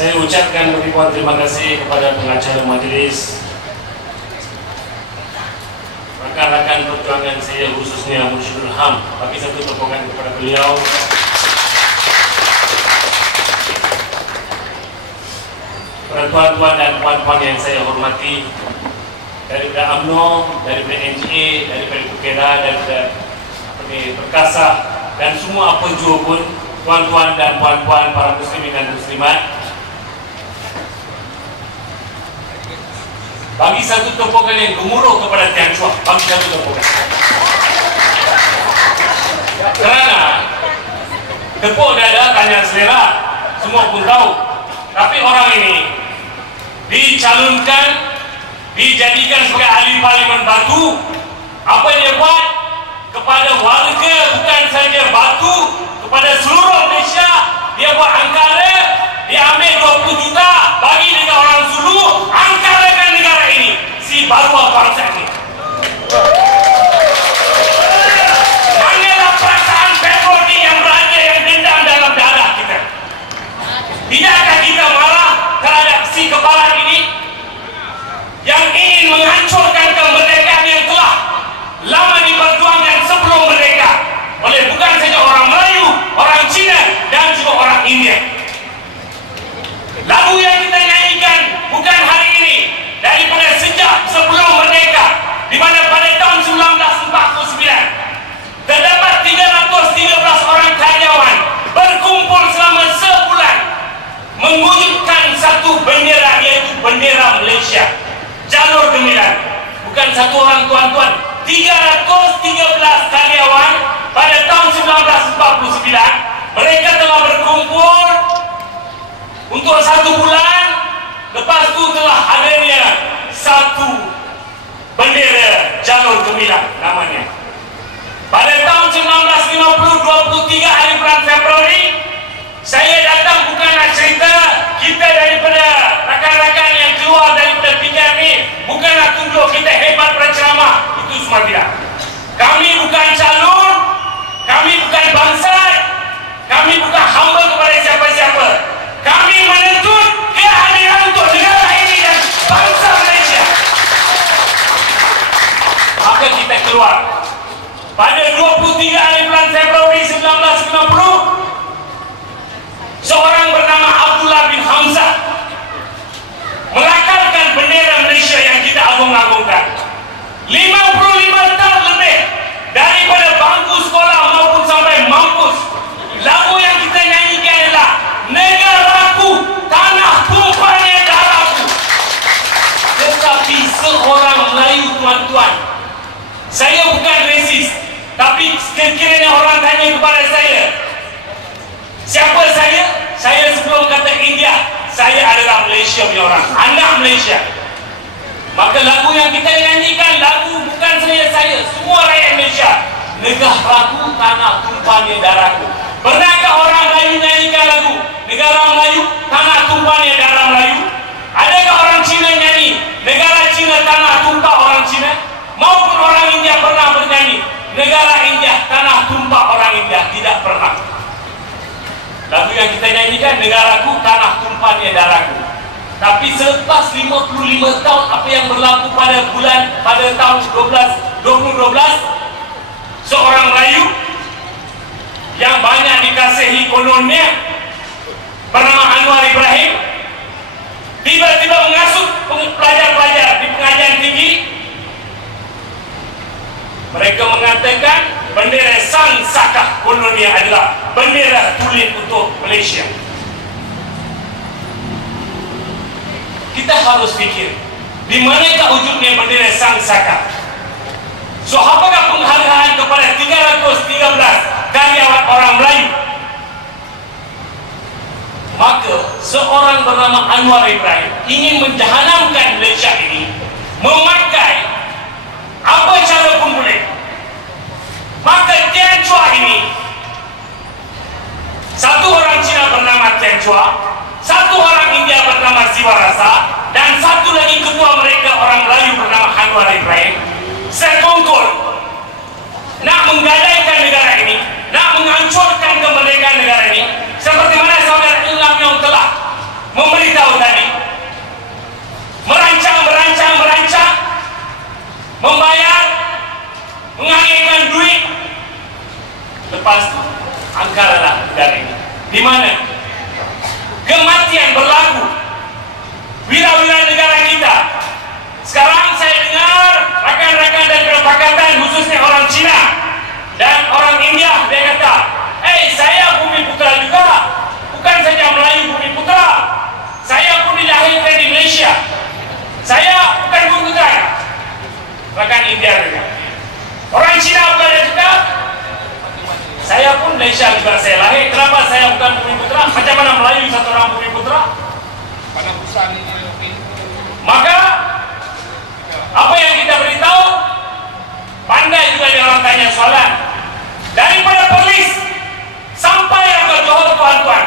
Saya ucapkan ribuan terima kasih kepada pengacara majlis, rekan-rekan perjuangan saya khususnya Mursyidul Ham. Bagi satu tepukan kepada beliau. Para tuan-tuan dan puan-puan yang saya hormati, daripada UMNO, daripada NGA, daripada Pukera, daripada Perkasa, dan semua penjuru pun, tuan-tuan dan puan-puan, para muslimin dan muslimat. Bagi satu tepukan yang gemuruh kepada Tian Chua, bagi satu tepukan. Kerana tepuk dada tanya selera, semua pun tahu. Tapi orang ini dicalonkan, dijadikan sebagai ahli parlimen Batu. Apa dia buat kepada warga, bukan saja Batu, kepada seluruh Malaysia. Dia buat angkara, dia ambil 20 juta bagi negara orang Zulu, angkarakan negara ini, si baru bangsa ini. Manalah perasaan patriotik yang berada, yang dendam dalam darah kita? Tidakkah kita marah terhadap si kepala ini yang ingin menghancurkan kemerdekaan yang telah lama diperjuangkan sebelum merdeka oleh bukan saja orang Melayu, orang Cina dan juga orang India? Lagu yang kita nyanyikan bukan hari ini, daripada sejak sebelum merdeka, di mana pada tahun 1949 terdapat 313 orang karyawan berkumpul selama sebulan mewujudkan satu bendera, yaitu bendera Malaysia, jalur gemilang. Bukan satu orang, tuan-tuan, 313 karyawan pada tahun 1949 mereka telah berkumpul untuk satu bulan. Lepas itu telah adanya satu bendera jalur gemilang namanya. Pada tahun 1950, 23 hari bulan Februari, saya datang bukan nak cerita kita daripada rakan-rakan yang keluar daripada PKR ni, bukan nak tunjuk kita hebat berceramah, itu semua tidak. Kami bukan calon, kami bukan bangsa, kami bukan hamba kepada siapa-siapa. Kami menuntut keadilan untuk negara ini dan bangsa Malaysia. Maka kita keluar pada 23 hari bulan Februari 1950. Seorang bernama Abdullah bin Hamzah melakarkan bendera Malaysia yang kita agung-agungkan. 55 tahun lebih daripada bangku sekolah maupun sampai mampus, lagu yang kita nyanyikan adalah negaraku, tanah tumpahnya darahku. Tetapi seorang Melayu, tuan-tuan, saya bukan resis, tapi sekiranya orang tanya kepada saya, siapa saya? Saya sebelum kata India, saya adalah Malaysia punya orang, anak Malaysia. Maka lagu yang kita nyanyikan, lagu bukan saja saya, semua rakyat Malaysia. Negaraku, tanah tumpahnya darahku. Pernahkah orang Melayu nyanyikan lagu negara Melayu, tanah tumpahnya darah Melayu? Adakah orang Cina nyanyi negara Cina, tanah tumpah orang Cina? Maupun orang India pernah bernyanyi negara India, tanah tumpah orang India? Tidak pernah. Lagu yang kita nyanyikan, negaraku, tanah tumpahnya darahku. Tapi selepas 55 tahun apa yang berlaku pada tahun 2012, seorang Melayu yang banyak dikasihi kononnya bernama Anwar Ibrahim tiba-tiba mengasuh pelajar-pelajar di pengajian tinggi. Mereka mengatakan bendera Sang Saka kononnya adalah bendera tulen untuk Malaysia. Kita harus fikir, di manakah wujudnya bendera Sang Saka? So, apakah penghargaan kepada 313 karyawan orang Melayu? Maka seorang bernama Anwar Ibrahim ingin menjahanamkan Malaysia ini, memakai apa cara pun boleh. Maka Tian Chua ini, satu orang Cina bernama Tian Chua, satu orang India bernama Siwarasa, dan satu lagi ketua mereka orang Melayu bernama Anwar Ibrahim, sekongkol nak menggadaikan negara ini, nak menghancurkan kemerdekaan negara ini, seperti mana saudara Ilham yang telah memberi Lepas itu angkaralah negara ini, di mana kematian berlaku wira-wira negara kita. Sekarang saya dengar rakan-rakan dari pakatan, khususnya orang Cina dan orang India, dia kata, saya bumi putra juga, bukan saja Melayu bumi putra, saya pun dilahirkan di Malaysia, saya bukan bumi putra. Rakan India juga, orang Cina pula dia cakap, saya pun Malaysia juga saya lahir, kenapa saya bukan bumi putra? Macam mana Melayu satu orang bumi putra? Maka apa yang kita beritahu, pandai juga dia orang tanya soalan, daripada Perlis sampai ke Johor, tuan-tuan,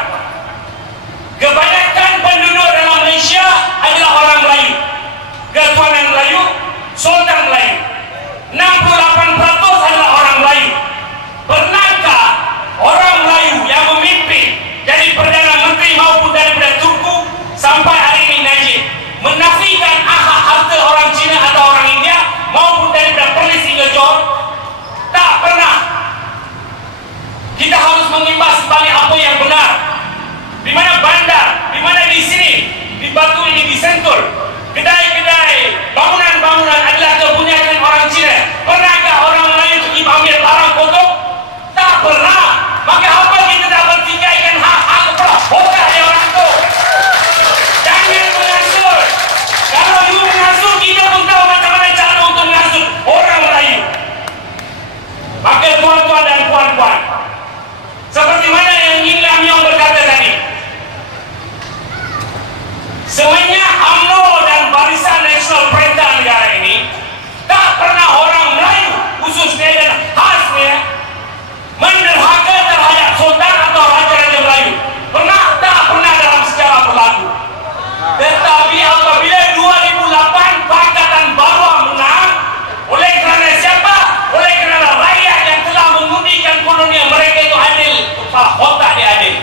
kebanyakan penduduk dalam Malaysia adalah orang Melayu, ketuanan Melayu, sultan Melayu. 68% adalah orang Melayu. Pernahkah orang Melayu yang memimpin jadi Perdana Menteri maupun daripada Tunku sampai hari ini Najib menafikan harta orang Cina atau orang India maupun daripada Perlis hingga Johor? Tak pernah. Kita harus mengimbas kembali apa yang benar. Di mana bandar, di mana di sini, di Batu ini, di Sentul, kedai-kedai, bangunan-bangunan adalah kepunyaan orang Cina. Pernahkah orang Melayu pergi ambil barang kotor? Tak pernah. Maka apa kita tak bertikaikan hak-hak kepada otak dia orang itu? Jangan mengasut. Kalau you mengasut, kita pun tahu macam mana cara untuk mengasut orang Melayu. Maka tuan-tuan dan puan-puan, seperti mana yang Yin Lam Yong berkata tadi, semenjak UMNO dan Barisan Nasional Perintah Negara ini, tak pernah orang Melayu khususnya dan khasnya menderhaka terhadap sultan atau raja-raja Melayu. Tak pernah dalam sejarah berlaku. Tetapi apabila 2008 Pakatan Baruah menang, oleh kerana siapa? Oleh kerana rakyat yang telah mengundikan kolonial mereka itu adil, kepala otak dia adil.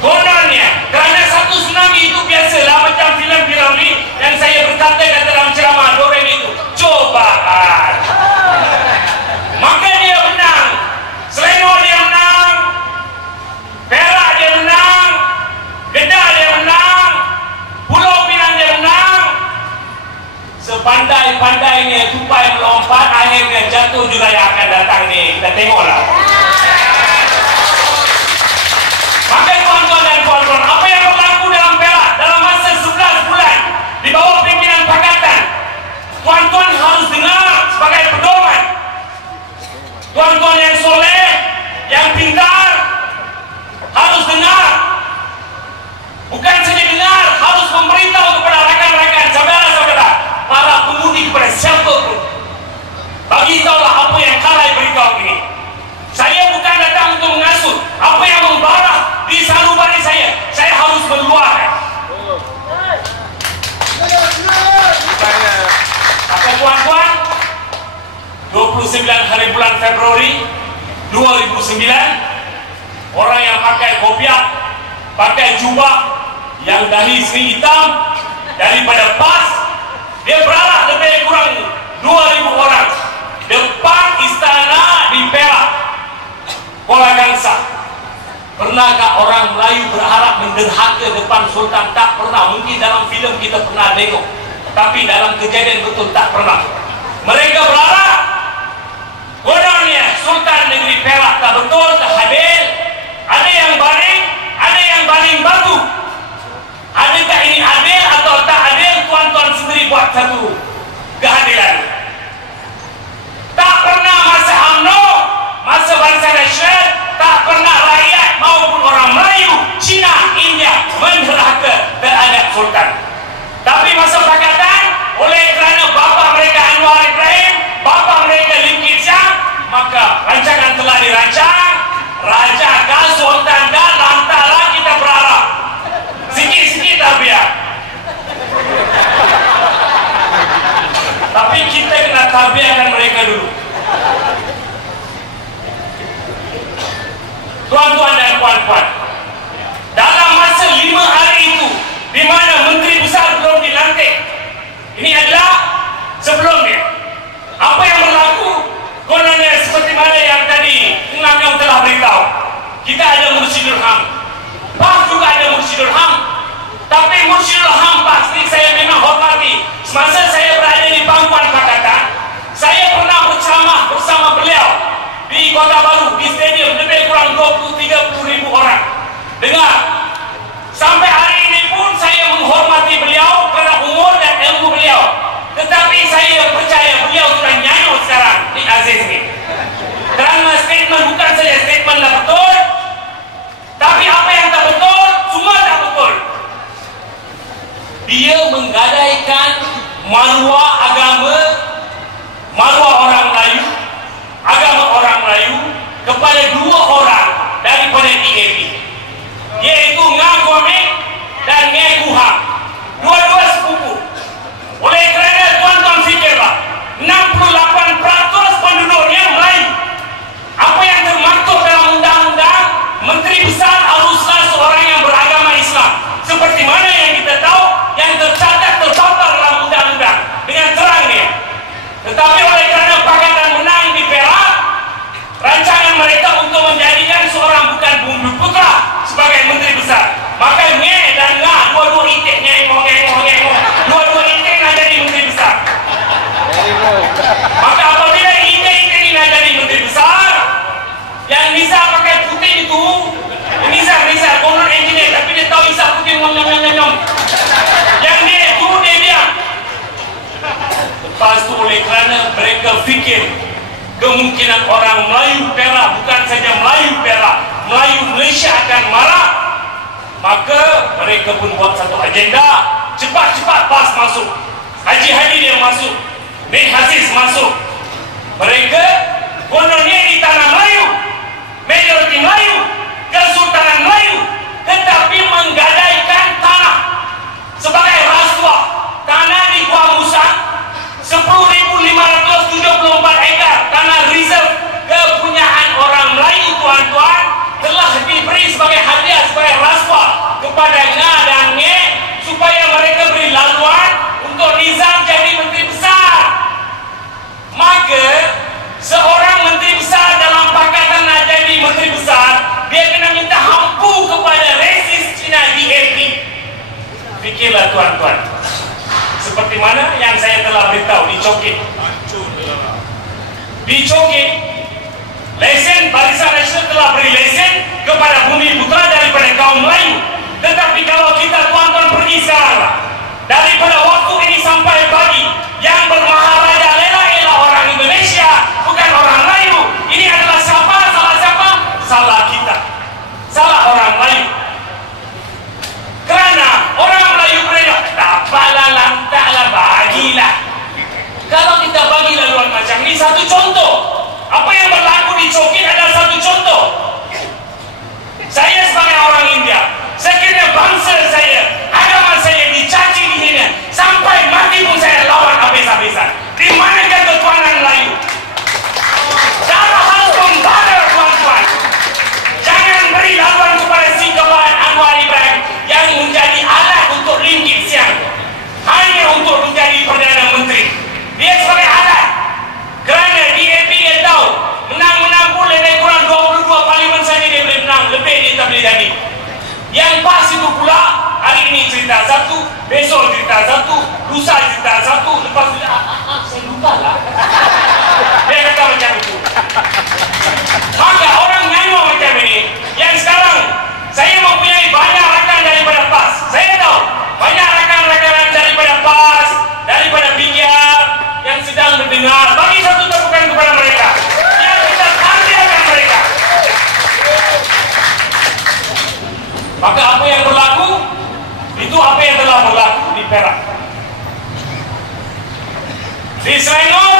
Kononnya, kerana satu tsunami itu biasalah macam filem-filem ni yang saya berkata dalam ceramah Doreng itu, cobaan. Maka dia menang. Selangor dia menang, Perak dia menang, Kedah dia menang, Pulau Pinang dia menang. Sepandai-pandainya tupai melompat, akhirnya jatuh juga yang akan datang ni. Kita tengoklah. Maka tuan-tuan dan puan-puan, apa yang berlaku dalam Perak dalam masa 11 bulan di bawah pimpinan Pakatan, tuan-tuan harus dengar sebagai pedoman. Tuan-tuan yang soleh, yang pintar, harus dengar. Bukan saja dengar, harus memberitahu kepada rakan-rakan, saudara-saudara, para pemudi, kepada siapa pun. Bagi tahulah apa yang kalai beritahu ini. Saya bukan datang untuk mengasuh. Apa yang membarah di salubari saya harus meluahkan. Maka tuan-tuan, 29 hari bulan Februari 2009, orang yang pakai kopiah, pakai jubah yang dahi seri hitam daripada PAS, dia berarah lebih kurang 2,000 orang depan istana di Perak, Kuala Kangsar. Pernahkah orang Melayu berharap menderhaka depan sultan? Tak pernah. Mungkin dalam filem kita pernah tengok, tapi dalam kejadian betul tak pernah. Mereka berharap kononnya sultan negeri Perak tak betul, tak adil. Ada yang baling, ada yang baling batu. Adakah ini adil atau tak adil? Tuan-tuan sendiri buat satu keadilan. Tak pernah masa UMNO, masa Barisan Nasional, tak pernah rakyat maupun orang Melayu, Cina, India menderhaka terhadap sultan. Tapi masa Pakatan, oleh kerana bapa mereka Anwar Ibrahim, bapa mereka Lim Kit Siang, maka rancangan telah dirancang. Raja kah, sultan kah, lantarlah kita berharap sikit-sikit lah biar. Tapi kita kena tabiatkan mereka dulu. Tuan-tuan dan puan-puan, dalam masa 5 hari itu, di mana menteri besar belum dilantik, ini adalah sebelumnya. Apa yang berlaku? Kononnya seperti kita ada Mursyidul Ham, PAS juga ada Mursyidul Ham. Tapi Mursyidul Ham PAS ini saya memang hormati. Semasa saya berada di pangkuan Pakatan, saya pernah berceramah bersama beliau di Kota Baru, di stadium lebih kurang 20-30 ribu orang. Dengar, sampai hari ini pun saya menghormati beliau kerana umur dan ilmu beliau. Tetapi saya percaya beliau sudah nyanyi sekarang di Aziz ini. Kerana statement bukan saja statement dah betul, tapi apa yang tak betul, semua tak betul. Dia menggadaikan maruah agama, maruah orang Melayu, agama orang Melayu kepada dua orang daripada DAP, iaitu Ngah Komeng dan Ngah Kuhang. Dua-dua sepupu. Oleh kerana tuan-tuan fikirlah, 68% penduduknya Melayu. Apa yang termaktub dalam undang-undang, Menteri Besar haruslah seorang yang beragama Islam. Seperti mana yang kita tahu, yang tercatat terpapar dalam undang-undang dengan terangnya. Tetapi oleh kerana Pakatan menang di Perak, rancangan mereka untuk menjadikan seorang bukan Bumi Putra sebagai Menteri Besar. Maka Nge dan Nga, dua-dua itik ngengong, dua-dua itik nak jadi Menteri Besar. Maka apabila itik-itik ini nak jadi Menteri Besar, yang Nisa pakai putih itu, Nisa, konon engineer, tapi dia tahu Nisa putih ngom. Yang dia itu, dia diam. Lepas itu oleh kerana mereka fikir kemungkinan orang Melayu Perak, bukan saja Melayu Perak, Melayu Malaysia akan marah, maka mereka pun buat satu agenda, cepat-cepat PAS masuk, Haji Hadi dia masuk, Mek Haziz masuk. Mereka kononnya di tanah Melayu, majoriti Melayu, Kesultanan Melayu, tetapi menggadaikan tanah sebagai rasuah. Tanah di Kuala Musang 10.574 ekar tanah reserve kepunyaan orang Melayu, tuan-tuan, telah diberi sebagai hadiah, sebagai rasuah kepada Nga dan Nge supaya mereka beri laluan untuk Nizam jadi Menteri Besar. Maka seorang Menteri Besar dalam Pakatan nak jadi Menteri Besar, dia kena minta hampu kepada resis Cina DAP. Fikirlah tuan-tuan, seperti mana yang saya telah beritahu di Chokit. Di Chokit, lesen Barisan Nasional telah beri lesen kepada Bumi Putra daripada kaum Melayu. Tetapi kalau kita tuan-tuan pergi sekarang, daripada waktu ini sampai pagi, yang bermaharaja lela ialah orang Indonesia, bukan orang Melayu. Ini adalah siapa? Salah siapa? Salah kita, salah orang Melayu. Kerana orang Melayu berkata, tak apalah, lantaklah, bagilah. Kalau kita bagi laluan macam ini, satu contoh. Apa yang berlaku di Chokit adalah satu contoh. Saya sebagai orang India, sekiranya bangsa saya, agama saya dicaci di sini, sampai mati pun saya lawan habis-habisan. Di manakah ketuanan Melayu? Darah harus membara, tuan-tuan. Jangan beri laluan kepada si Kepala Anwar Ibrahim yang menjadi alat untuk ringgit siang, hanya untuk menjadi Perdana Menteri. Dia sebagai alat. Kerana DAP dia tahu menang-menang pun lebih kurang 22 parlimen saja dia boleh menang, lebih dia tak boleh jadi. Yang PAS itu pula hari ini cerita satu, besok cerita satu, lusa cerita satu, lepas itu saya lupa lah. Dia kata macam itu. Maka orang nyanyuk macam ini, yang sekarang saya mempunyai banyak rakan daripada PAS. Saya tahu banyak rakan-rakan daripada PAS, daripada Bigyar yang sedang mendengar. Bagi satu tepukan kepada mereka yang kita tantiakan mereka. Maka apa yang berlaku itu apa yang telah berlaku di Perak. Di Selangor,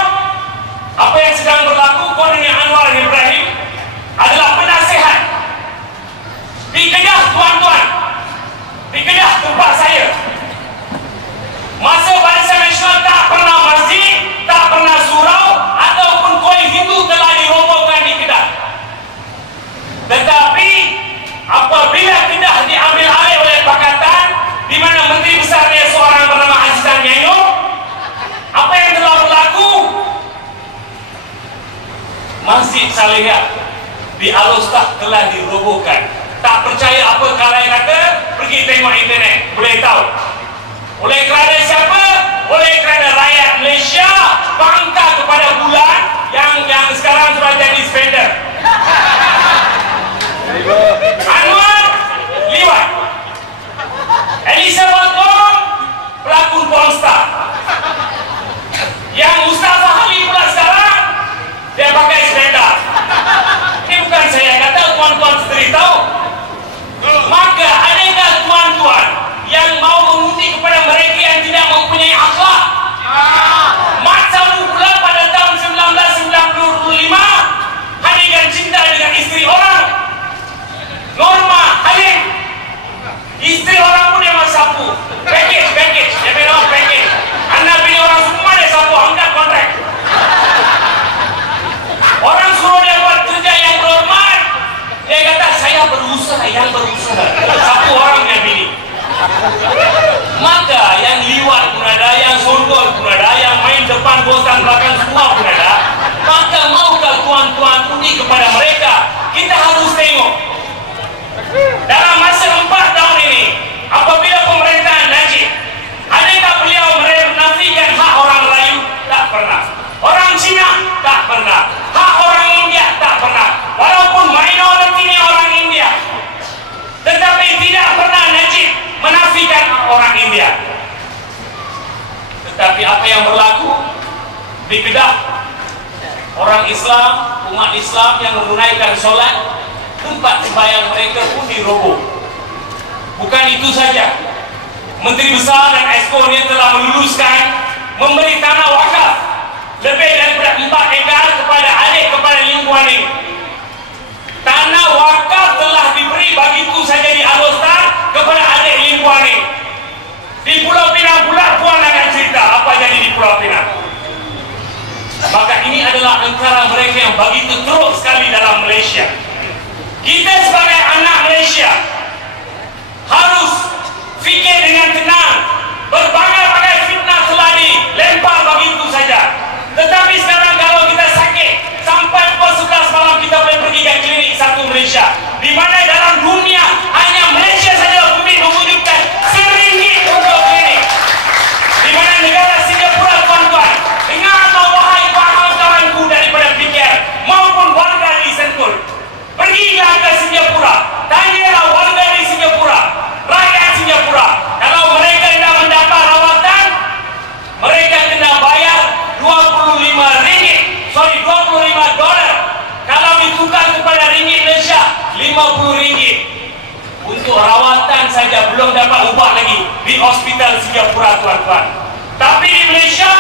apa yang sedang berlaku, Kolonel Anwar Ibrahim adalah penasihat. Di Kedah, tuan-tuan, di Kedah tempat saya, masa Barisan Nasional tak pernah masjid, tak pernah surau ataupun koin Hindu telah dirobohkan di Kedah. Tetapi apabila Kedah diambil alih oleh Pakatan, di mana Menteri Besarnya seorang bernama Azizan Nyayong, apa yang telah berlaku? Masjid Salihah di Alostak telah dirobohkan. Tak percaya apa kalai kata, pergi tengok internet, boleh tahu. Oleh kerana siapa? Oleh kerana rakyat Malaysia bangga kepada bulan yang sekarang sudah jadi spender. Anwar liwat, Elizabeth Ong pelakon pornstar, yang Mustafa Halim pula sekarang dia pakai spender. Ini bukan saya kata, tuan-tuan sendiri tahu. Maka adakah tuan-tuan yang mau mengundi kepada mereka yang tidak mempunyai akhlak? Masa pula pada tahun 1995 hadirkan cinta dengan isteri orang. Norma Halim, isteri orang pun dia masih sapu. Package, dia bilang package. Anda pilih orang semua dia sapu, angkat kontrak. Orang suruh dia buat kerja yang berhormat, dia kata saya berusaha, yang berusaha. Sapu orang dia pilih. Maka yang liwat pun ada, yang sondol pun ada, yang main depan bosan belakang semua pun ada. Maka maukah tuan-tuan undi kepada mereka? Kita harus tengok dalam masa 4 tahun ini, apabila pemerintahan Najib, adakah beliau menafikan hak orang Melayu? Tak pernah. Orang Cina? Tak pernah. Hak orang India? Tak pernah. Walaupun minoritinya orang India, tetapi tidak pernah Najib menafikan orang India. Tetapi apa yang berlaku di Kedah, orang Islam, umat Islam yang menunaikan solat, tempat sembahyang mereka pun diroboh. Bukan itu saja, Menteri Besar dan Exco ini telah meluluskan memberi tanah wakaf lebih daripada 4 ekar kepada adik kepada lingkungan ini. Tanah wakaf telah diberi begitu saja di Alostar kepada adik lingkungan ini. Di Pulau Pinang pula puan akan cerita apa jadi di Pulau Pinang. Maka ini adalah antara mereka yang begitu teruk sekali dalam Malaysia. Kita sebagai anak Malaysia harus fikir dengan tenang. Berbagai-bagai fitnah telah dilempar begitu saja. Tetapi sekarang kalau kita sakit sampai pukul 11 malam kita boleh pergi ke klinik satu Malaysia, di mana dalam dunia hanya Malaysia saja bumi mewujudkan RM1 untuk klinik. Di mana negara Singapura, tuan-tuan, dengarlah wahai kawan-kawanku daripada PKR maupun warga di Sentul, pergilah ke Singapura, tanyalah warga di Singapura, rakyat Singapura, kalau mereka tidak mendapat rawatan, mereka kena bayar $25. Kalau ditukar kepada ringgit Malaysia, RM50 untuk rawatan saja, belum dapat ubat lagi di hospital Singapura, tuan-tuan. Tapi di Malaysia,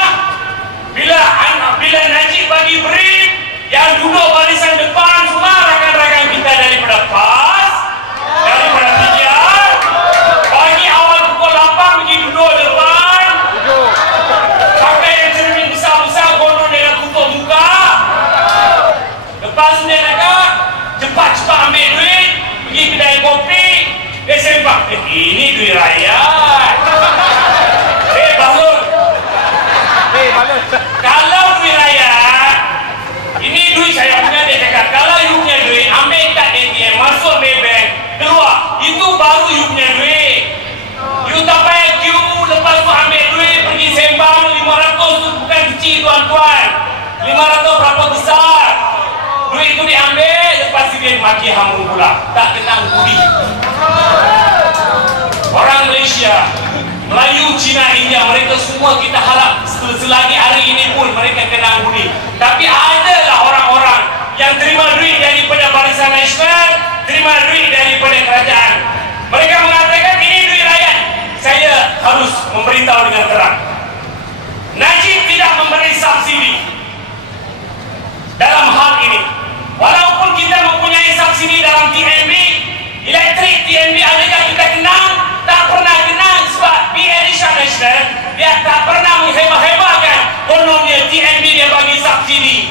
bila Najib bagi brief, yang duduk barisan depan semua rakan-rakan kita daripada PAS, daripada PKR, pagi awal pukul 8 pergi duduk depan, pakai yang cermin besar-besar, gondol dengan tutup muka. Lepas dia cakap, cepat-cepat ambil duit, pergi kedai kopi, dia sembang, ini duit rakyat. Bahlul, kalau duit rakyat, ini duit saya punya, dia cakap, kalau you punya duit, ambil kat ATM, masuk Maybank, keluar, itu baru you punya duit. You tak payah queue, lepas tu ambil duit, pergi sembang, 500 tu bukan kecil, tuan-tuan. 500 berapa besar. Duit itu diambil, lepas itu dia maki hamun pula. Tak kenang budi. Orang Malaysia, Melayu, Cina, India, mereka semua kita harap selagi hari ini pun mereka kenang budi. Tapi adalah orang-orang yang terima duit daripada Barisan Nasional, terima duit daripada kerajaan. Mereka mengatakan ini duit rakyat. Saya harus memberitahu dengan terang, Najib tidak memberi subsidi dalam hal ini. Walaupun kita mempunyai subsidi dalam TNB, elektrik TNB, adakah kita kenal? Tak pernah kenal, sebab Barisan Nasional dia tak pernah menghebah-hebahkan kononnya TNB dia bagi subsidi.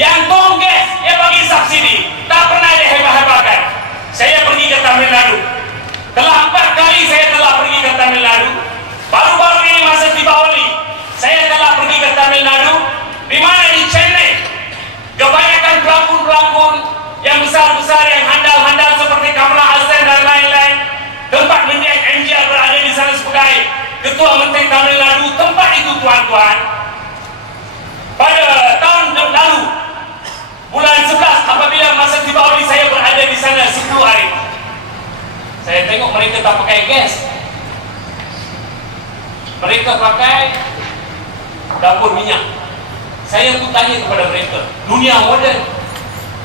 Yang Tongges dia bagi subsidi, tak pernah dia hebah-hebahkan. Saya pergi ke Tamil Nadu, telah 4 kali saya telah pergi ke Tamil Nadu. Baru-baru ini masa Deepavali, saya telah pergi ke Tamil Nadu, di mana di Chennai kebanyakan pelakon-pelakon yang besar besar yang handal-handal seperti Kamala Hassan dan lain-lain. Tempat Mendiang MJ berada di sana sebagai Ketua Menteri Tamil Nadu. Tempat itu tuan-tuan, pada tahun lalu bulan 11 apabila masa Deepawali saya berada di sana 10 hari, saya tengok mereka tak pakai gas, mereka pakai dapur minyak. Saya pun tanya kepada mereka, dunia moden,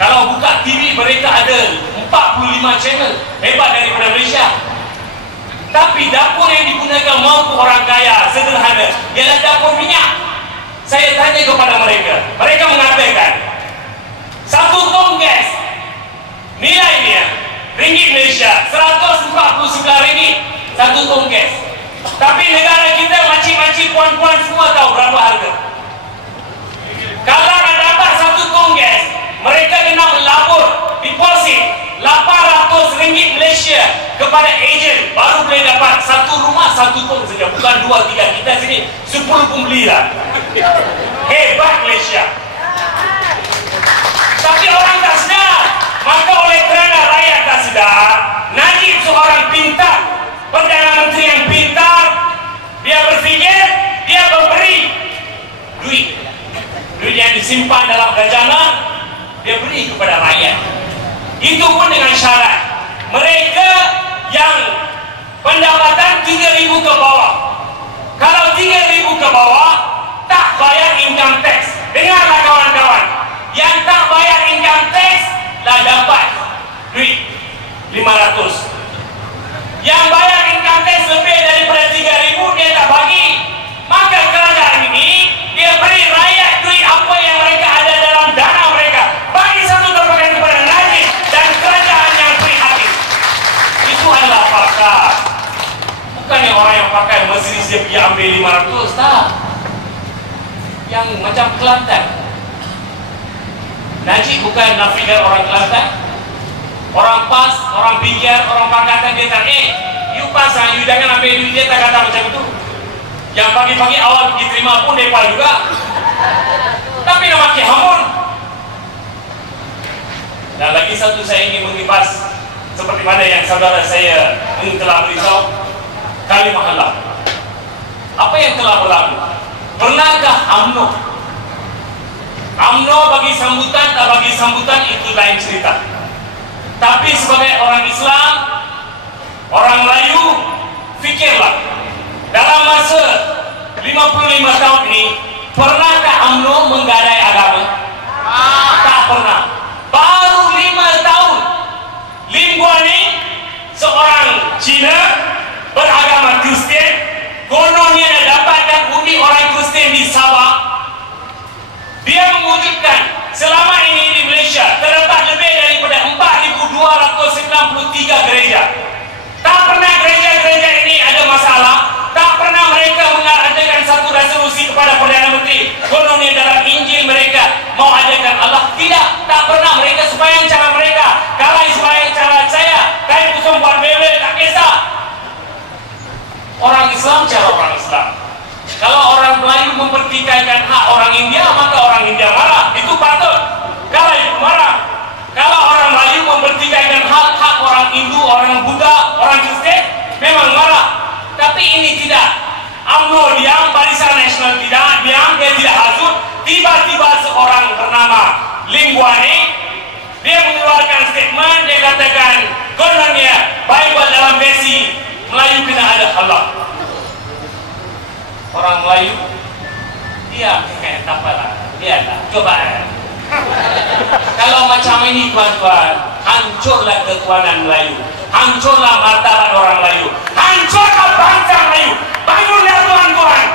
kalau buka TV mereka ada 45 channel, hebat daripada Malaysia. Tapi dapur yang digunakan mampu orang kaya, sederhana, ialah dapur minyak. Saya tanya kepada mereka, mereka mengatakan 1 tong gas nilainya ringgit Malaysia 149 ringgit 1 tong gas. Tapi negara kita, makcik-makcik, puan-puan semua tahu berapa harga. Kalau nak dapat 1 tong gas, mereka kena melabur deposit 800 ringgit Malaysia kepada ejen, baru boleh dapat 1 rumah 1 tong saja, bukan 2, 3. Kita sini 10 pun belilah. Hebat Malaysia. Tapi orang tak sedar. Maka oleh kerana rakyat tak sedar, Najib seorang pintar, Perdana Menteri yang pintar, dia berfikir, dia memberi duit yang disimpan dalam khazanah, dia beri kepada rakyat. Itu pun dengan syarat mereka yang pendapatan 3,000 ke bawah. Kalau 3,000 ke bawah tak bayar income tax. Dengarlah kawan-kawan, yang tak bayar income tax lah dapat duit 500. Yang bayar income tax lebih daripada 3,000 dia tak bagi. Maka kerajaan ini dia beri rakyat duit apa yang mereka ada dalam dana mereka, bagi satu tepukan kepada Najib dan kerajaan yang prihatin. Itu adalah fakta. Bukannya orang yang pakai Mercedes dia pergi ambil 500, tak. Yang macam Kelantan, Najib bukan nafikan orang Kelantan. Orang PAS, orang PKR, orang Pakatan dia tak, you PAS, you jangan ambil duit dia, tak kata macam itu. Yang pagi-pagi awal pergi terima pun Nepal juga. Tapi nak maki hamun. Dan lagi satu saya ingin menghibas, seperti mana yang saudara saya telah beritahu, kalimah Allah. Apa yang telah berlaku? Pernahkah UMNO bagi sambutan, tak bagi sambutan, itu lain cerita. Tapi sebagai orang Islam, orang Melayu, fikirlah, dalam masa 55 tahun ini, pernahkah UMNO menggadai agama? Tak pernah. Baru 5 tahun Lim Guan Eng, seorang Cina beragama Kristian, kononnya dapatkan undi orang Kristian di Sabah. Dia mewujudkan selama ini di Malaysia terdapat lebih daripada 4,293 gereja. Tak pernah gereja-gereja ini ada masalah. Tak pernah mereka mengadakan satu resolusi kepada Perdana Menteri kononnya dalam Injil mereka mau adakan Allah. Tidak, tak pernah. Mereka sembahyang cara mereka, kalau sembahyang cara saya, kain kusum buat bebel, tak kisah. Orang Islam cara orang Islam. Kalau orang Melayu mempertikaikan hak orang India, maka orang India marah. Itu patut. Kalau itu marah. Kalau orang Melayu mempertikaikan hak orang Hindu, orang Buddha, orang Kristen, memang marah. Tapi ini tidak. UMNO diam, Barisan Nasional tidak diam, dia tidak hasut. Tiba-tiba seorang bernama Lim Guan Eng, dia mengeluarkan statement, dia katakan kononnya Bible dalam versi Melayu kena ada Allah. Orang Melayu dia kayak tak apalah, dia tak coba. Kalau macam ini tuan-tuan, hancurlah ketuhanan Melayu, hancurlah martabat orang Melayu, hancurlah bangsa Melayu. Bangunlah tuan-tuan,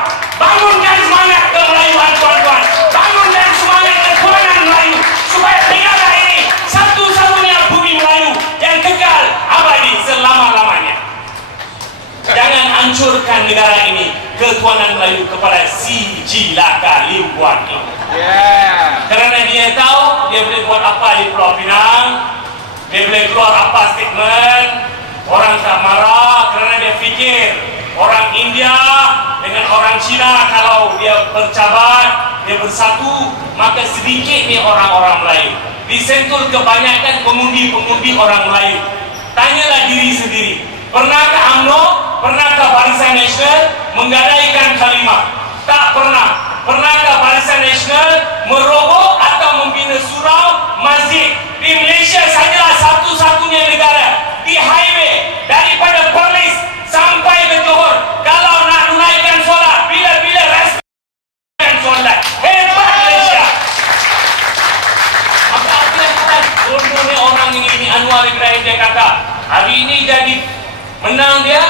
bangunkan semangat kemelayuan tuan-tuan, bangunkan semangat ketuhanan Melayu, supaya negara ini satu-satunya bumi Melayu yang kekal abadi selama-lamanya. Jangan hancurkan negara ini, ketuhanan Melayu, kepada si Jilaka Lim Guan Eng. Kerana dia tahu dia boleh buat apa di Pulau Pinang, dia boleh keluar apa statement, orang tak marah kerana dia fikir orang India dengan orang Cina kalau dia bercabar, dia bersatu, maka sedikit ni orang-orang Melayu. disentul kebanyakan pengundi-pengundi orang Melayu. Tanyalah diri sendiri, pernahkah UMNO, pernahkah Barisan Nasional menggadaikan kalimah? Tak pernah. Pernahkah Barisan Nasional meroboh atau membina surau, masjid? Di Malaysia sajalah satu-satunya negara di highway daripada Perlis sampai ke Johor, kalau nak tunaikan solat, bila-bila respon solat. Hebat Malaysia. Apa yang kata bodohnya orang ini Anwar Ibrahim, dia kata hari ini jadi menang dia,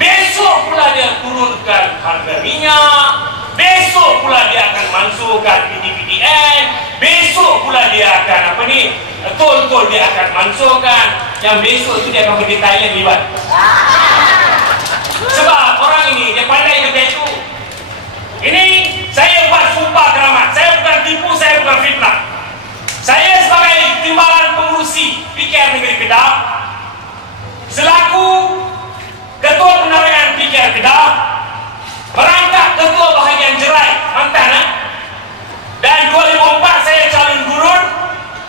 besok pula dia turunkan harga minyak, besok pula dia akan mansuhkan PDPDN, besok pula dia akan tol-tol dia akan mansuhkan. Yang besok itu dia akan pergi Thailand libat. Sebab orang ini dia pandai kerja itu. Ini saya buat sumpah keramat. Saya bukan tipu, saya bukan fitnah. Saya sebagai timbalan pengurusi PKR Negeri Kedah, selaku Ketua Penerangan PKR Kedah, merangkap Ketua Bahagian Jerai mantan, dan 2004 saya calon gurun,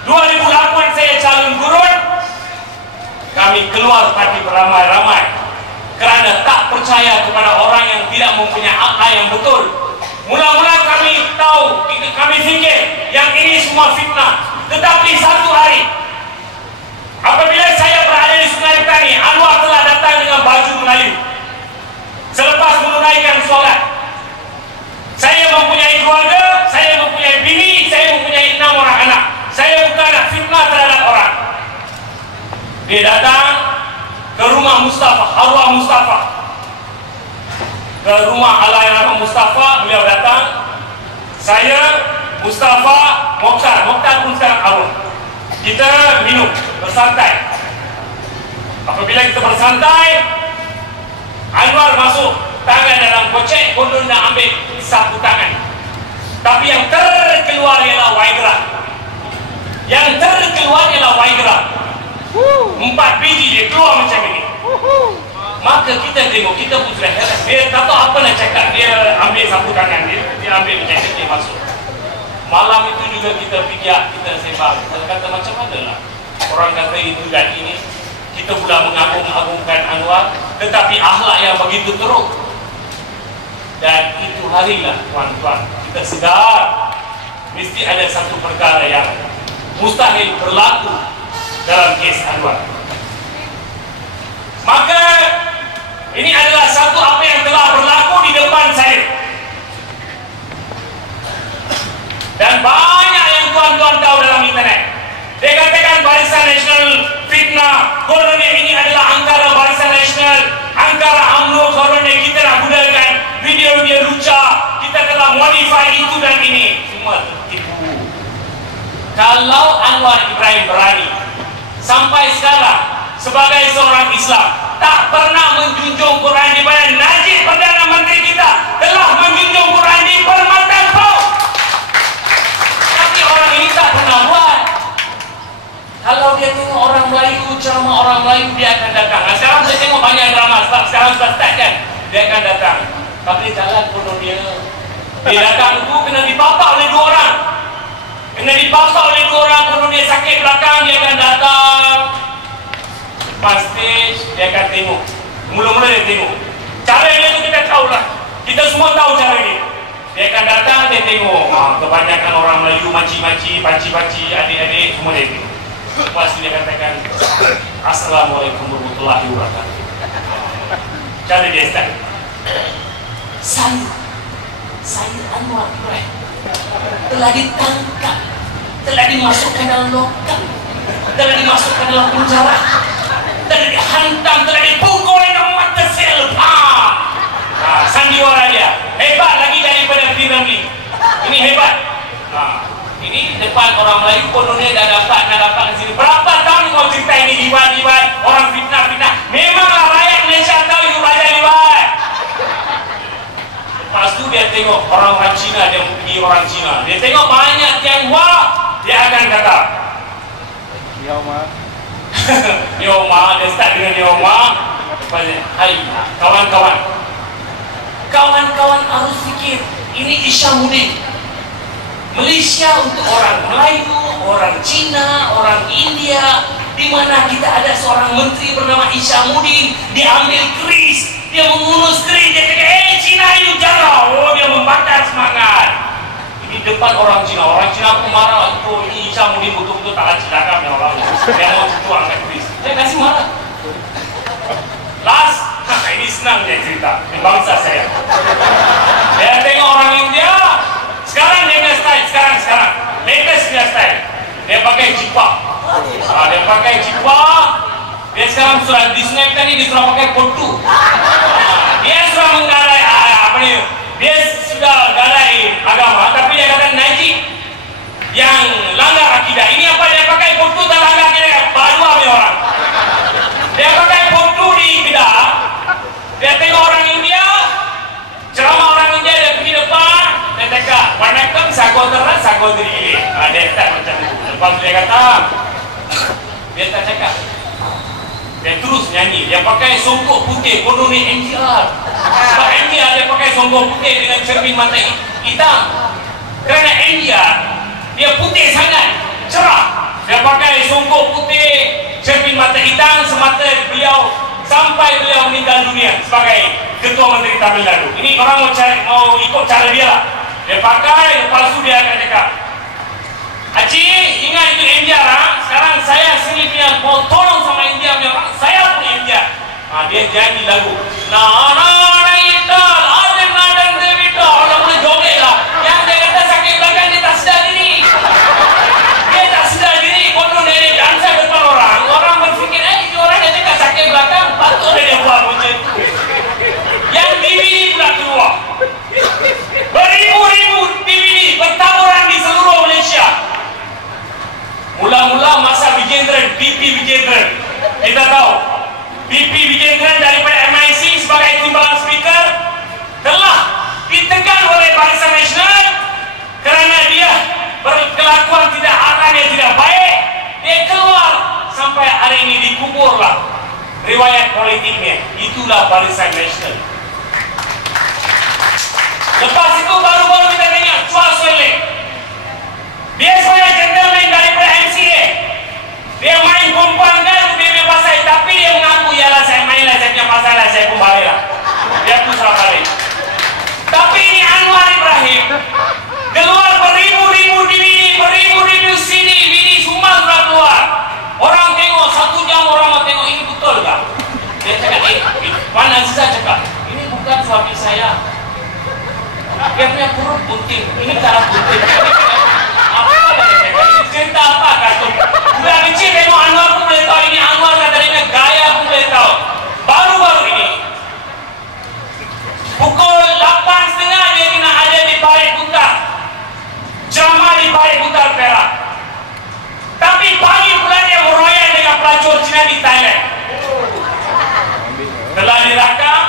2008 saya calon gurun. Kami keluar parti beramai-ramai kerana tak percaya kepada orang yang tidak mempunyai akal yang betul. Mula-mula kami tahu, kami fikir yang ini semua fitnah. Tetapi satu hari apabila saya berada di Sungai Petani, Anwar telah datang dengan baju Melayu. Selepas menunaikan solat, saya mempunyai keluarga, saya mempunyai bini, saya mempunyai 6 orang anak. Saya bukan fitnah terhadap orang. Dia datang ke rumah Mustafa, arwah Mustafa, ke rumah Allahyarham Mustafa. Beliau datang, saya, Mustafa, Mokhtar pun sekarang arwah. Kita minum, bersantai. Apabila kita bersantai, Anwar masuk, tangan dalam kocek, konon nak ambil sapu tangan. Tapi yang terkeluar ialah Viagra. Yang terkeluar ialah Viagra. 4 biji dia keluar macam ini. Maka kita tengok, kita pun sudah heran. Dia tak tahu apa nak cakap. Dia ambil sapu tangan dia ambil jaket dia masuk. Malam itu juga kita fikir, kita sembang. Kita kata macam mana lah orang kata itu dan ini. Kita pula mengagung-agungkan Anwar, tetapi akhlak yang begitu teruk. Dan itu harilah tuan-tuan, kita sedar mesti ada satu perkara yang mustahil berlaku dalam kes Anwar. Maka ini adalah satu apa yang telah berlaku di depan saya. Dan banyak yang tuan-tuan tahu dalam internet. Dia katakan Barisan Nasional fitnah, kononnya ini adalah angkara Barisan Nasional, angkara UMNO, kononnya kita nak gunakan video-video lucu, kita telah modify itu dan ini. Semua tertipu. Kalau Anwar Ibrahim berani sampai sekarang sebagai seorang Islam tak pernah menjunjung Quran di mana Najib Perdana Menteri kita telah menjunjung Quran di permata kau, tapi orang ini tak pernah buat. Kalau dia tengok orang Melayu, ceramah orang Melayu, dia akan datang. Nah, sekarang saya tengok banyak drama, sekarang sudah start kan, dia akan datang. Tapi jalan konon dia datang itu kena dipapak oleh 2 orang. Kena dipapak oleh 2 orang, konon dia sakit belakang, dia akan datang. Pas stage, dia akan tengok. Mula-mula dia tengok. Cara dia tu kita tahu lah. Kita semua tahu cara dia. Dia akan datang, dia tengok. Kebanyakan orang Melayu maci-maci, panci-panci, adik-adik, semua dia tengok. Lepas itu dia katakan, Assalamualaikum warahmatullahi wabarakatuh. Cara dia start. Saya Anwar Ibrahim telah ditangkap, telah dimasukkan dalam lokap, telah dimasukkan dalam penjara, telah dihantam, telah dipukul dengan mata selpa. Sandiwara dia hebat lagi daripada Piramli. Ini hebat. Ini depan orang Melayu kononnya dah dapat ke sini. Berapa tahun kau cerita ini libat-libat, orang fitnah-fitnah. Memanglah rakyat Malaysia tahu itu raja libat. Lepas tu dia tengok orang-orang Cina, dia pergi orang Cina. Dia tengok banyak Tianghua, dia akan kata Niaoma. Niaoma, dia start dengan Niaoma. Hai kawan-kawan. Kawan-kawan harus fikir, ini Isyamuddin. Malaysia untuk orang Melayu, orang Cina, orang India, di mana kita ada seorang menteri bernama Isyamuddin, dia ambil keris, dia mengurus keris, dia kata, Cina you jalan, oh dia membakar semangat. Ini depan orang Cina pun marah, ini Isyamuddin betul-betul tak cilaka punya orang, dia mau cucu angkat keris, dia kasih marah. Last, ini senang dia cerita, di bangsa saya. Dia tengok orang India, sekarang dia punya style, sekarang, latest punya style. Dia pakai jipah. Dia pakai jipah. Dia sekarang sudah di snap tadi dia sudah pakai potu. Dia sudah menggalai dia sudah galai agama, tapi dia kata najib yang langgar akidah. Ini apa dia pakai potu dan langgar akidah? Baru ambil orang. Dia pakai potu di Kedah. Dia tengok orang India, ceramah orang India, dia pergi depan, dia cakap, "Wanakkam sagodara sagodri." Dia tak macam itu. Lepas dia kata, dia tak cakap. Dia terus nyanyi. Dia pakai songkok putih, bodoh ni NTR. Sebab NTR dia pakai songkok putih dengan cermin mata hitam. Kerana NTR dia putih sangat, cerah. Dia pakai songkok putih, cermin mata hitam semata beliau sampai beliau meninggal dunia sebagai Ketua Menteri Tamil Nadu. Ini orang mau ikut cara dia lah. Dia pakai, lepas tu dia akan cakap, "Haji, ingat itu India lah. Sekarang saya sini punya mau tolong sama India punya orang. Saya punya India." Dia nyanyi lagu. Nana Indal, ada nadan Devita. Orang boleh joget lah. Yang dia kata sakit belakang dia tak sedar diri. Dia tak sedar diri. Bodoh dia dansa depan orang. Orang berfikir, ini orang yang cakap sakit belakang. Patut dia buat macam itu. Yang DVD pula keluar. Beribu-ribu DVD bertaburan di seluruh Malaysia. Mula-mula masa Vijayendran, BP Vijayendran, kita tahu BP Vijayendran daripada MIC sebagai timbalan speaker telah ditekan oleh Barisan Nasional kerana dia berkelakuan tidak akal yang tidak baik. Dia keluar sampai hari ini dikuburlah riwayat politiknya. Itulah Barisan Nasional. Lepas itu baru-baru kita tengok Chua Soon Ling. Dia sebenarnya gentleman daripada MCA. Dia main perempuan kan, dia punya pasal, tapi dia mengaku, yalah saya main lah, saya punya pasal lah, saya pun balik lah. Dia pun salah balik. Tapi ini Anwar Ibrahim keluar beribu-ribu DVD, beribu-ribu CD, video semua sudah keluar. Orang tengok, 1 jam orang mau tengok, ini betul tak? Dia cakap, Wan Aziza cakap, ini bukan suami saya. Dia punya perut putih, ini cara putih. Apa dia cakap? Cerita apa kartun? Budak kecil tengok Anwar pun boleh tahu ini Anwar, kata dia gaya pun boleh tahu. Baru-baru ini pukul 8.30 dia kena ada di Balik Butar, ceramah di Balik Butar Perak. Tapi pagi pula dia meroyan dengan pelacur Cina di Thailand. Telah dirakam,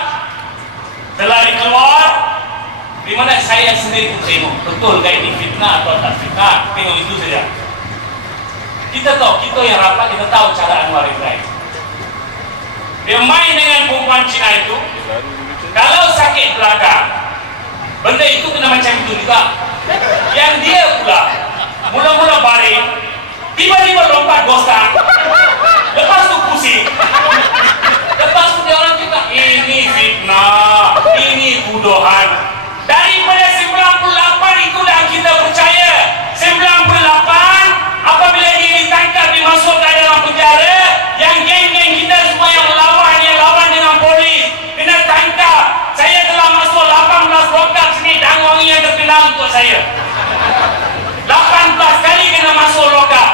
telah dikeluar. Di mana saya sendiri pun tengok, betul ke ini fitnah atau tak fitnah? Tengok itu saja. Kita tahu, kita yang rapat, kita tahu cara Anwar Ibrahim. Dia main dengan perempuan Cina itu. Kalau sakit belakang, benda itu kena macam itu juga. Yang dia pula mula-mula baring, tiba-tiba lompat gosang, lepas tu pusing, lepas tu dia orang cakap, ini fitnah, ini bodohan. Daripada 98 itulah kita percaya 98 apabila dia ditangkap, dimasukkan dalam penjara, yang geng-geng kita semua yang lawan dengan polis kena tangkap. Saya telah masuk 18 lokap sini, Dangwangi yang terkenal untuk saya. 18 kali kena masuk lokap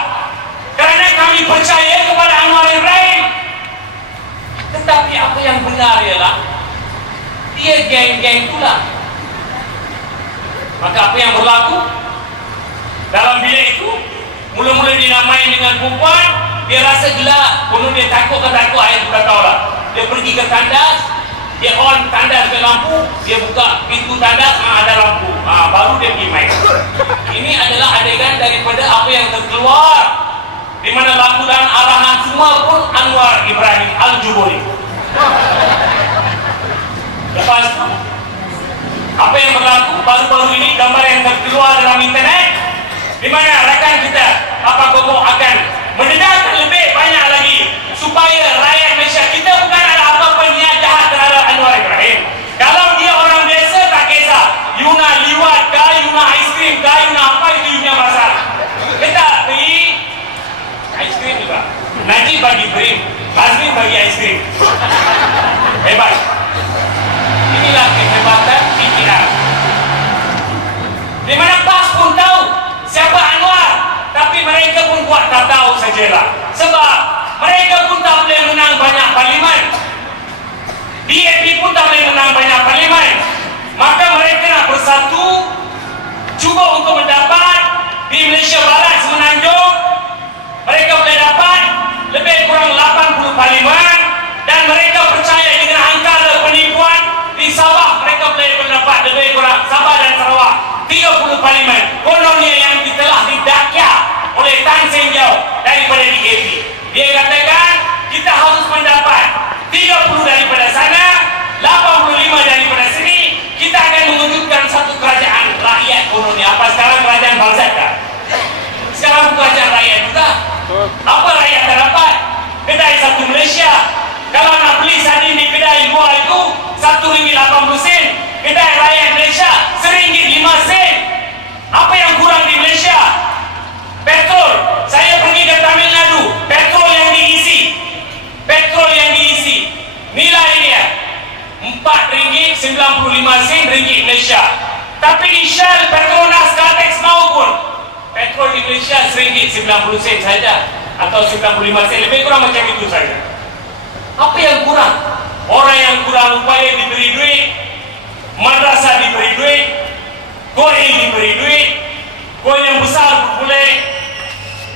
kerana kami percaya kepada Anwar Ibrahim. Tetapi apa yang benar ialah dia geng-geng itulah. Maka apa yang berlaku dalam bilik itu, mula-mula dia nak main dengan perempuan, dia rasa gelap, kemudian dia takut air, bukan tahu lah. Dia pergi ke tandas, dia on tandas ke lampu, dia buka pintu tandas, ada lampu, baru dia pergi main. Ini adalah adegan daripada apa yang terkeluar, di mana lampu dan arahan semua pun Anwar Ibrahim Al-Juburi. Lepas itu apa yang berlaku baru-baru ini, gambar yang terkeluar dalam internet, di mana rakan kita Pak Gomo akan mendedahkan lebih banyak lagi supaya rakyat Malaysia, kita bukan ada apa-apa niat jahat terhadap Anwar Ibrahim. Kalau dia orang biasa tak kisah, you nak liwat kah, you nak aiskrim kah, you nak apa, itu punya masalah. Kita pergi aiskrim juga. Najib bagi beri, Azmin bagi aiskrim. Hebat. Inilah kehebatan PKR. Di mana PAS pun tahu siapa Anwar, tapi mereka pun buat tak tahu sajalah. Sebab mereka pun tak boleh menang banyak parlimen. DAP pun tak boleh menang banyak parlimen. Maka mereka nak bersatu, cuba untuk mendapat di Malaysia Barat Semenanjung, mereka boleh dapat lebih kurang 80 parlimen, dan mereka percaya dengan angka penipuan di Sabah mereka boleh mendapat lebih kurang, Sabah dan Sarawak, 30 parlimen. Kononnya yang telah didakya oleh Tan Seng Jau daripada DAP. Dia katakan kita harus mendapat 30 daripada sana, 85 daripada sini. Kita akan mewujudkan satu kerajaan rakyat kononnya. Apa sekarang kerajaan bangsa tak? Sekarang kerajaan rakyat juga. Apa rakyat tak dapat? Kedai satu Malaysia. Kalau nak beli sardin di kedai luar itu RM1.80. Kedai rakyat Malaysia RM1.05. Apa yang kurang di Malaysia? Petrol. Saya pergi ke Tamil Nadu, petrol yang diisi, nilai dia RM4.95 ringgit Malaysia. Tapi di Shell, Petronas, Caltex maupun petrol di Malaysia RM1.90 saja, atau 95 sen, lebih kurang macam itu saja. Apa yang kurang? Orang yang kurang upaya diberi duit, madrasah diberi duit, goil diberi duit, goil yang besar boleh.